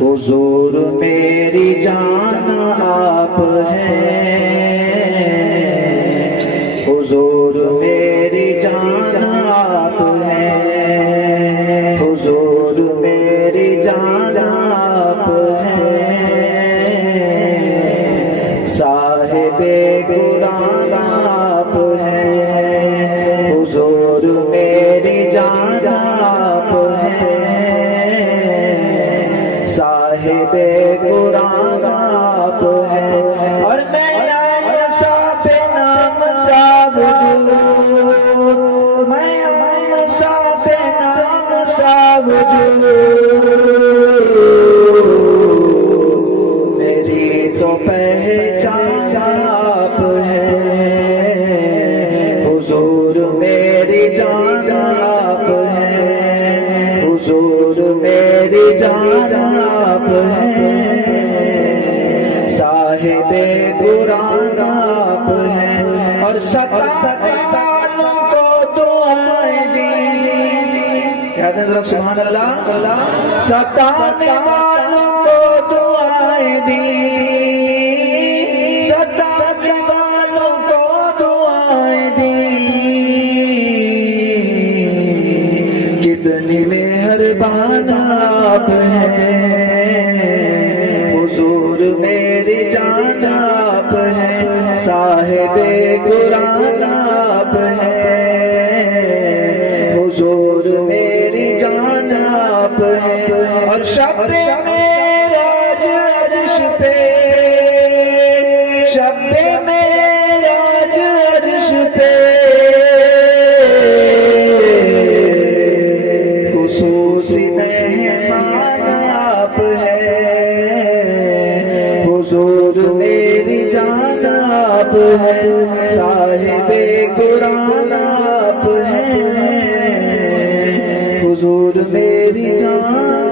حضور میری جان آپ ہیں، حضور میری جان آپ ہیں، حضور میری جان آپ ہیں، صاحب قرآن آپ ہیں، حضور میری جان آپ ہیں، صاحب قرآن آپ ہیں، اور میں نام سا پہ نام سا وجود، میں نام سا پہ نام سا وجود، میری تو پہچان آپ ہیں، حضور میری جان آپ ہیں، حضور میری جان آپ ہیں، صاحب قرآن آپ ہیں، اور ستانے والوں کو دعائیں دیں، کہتے ہیں ذرا سبحان اللہ، ستانے والوں کو دعائیں دیں، ستانے والوں کو دعائیں دیں، کتنی مہربان آپ ہیں، حضور میری جان آپ ہیں، صاحب قرآن آپ ہیں، حضور میری جان آپ ہیں، اور شب معراج عرش پہ، شب معراج عرش پہ خصوصی مہمان آپ ہیں، حضور میری جان آپ ہیں، صاحب قرآن آپ ہیں، حضور میری جان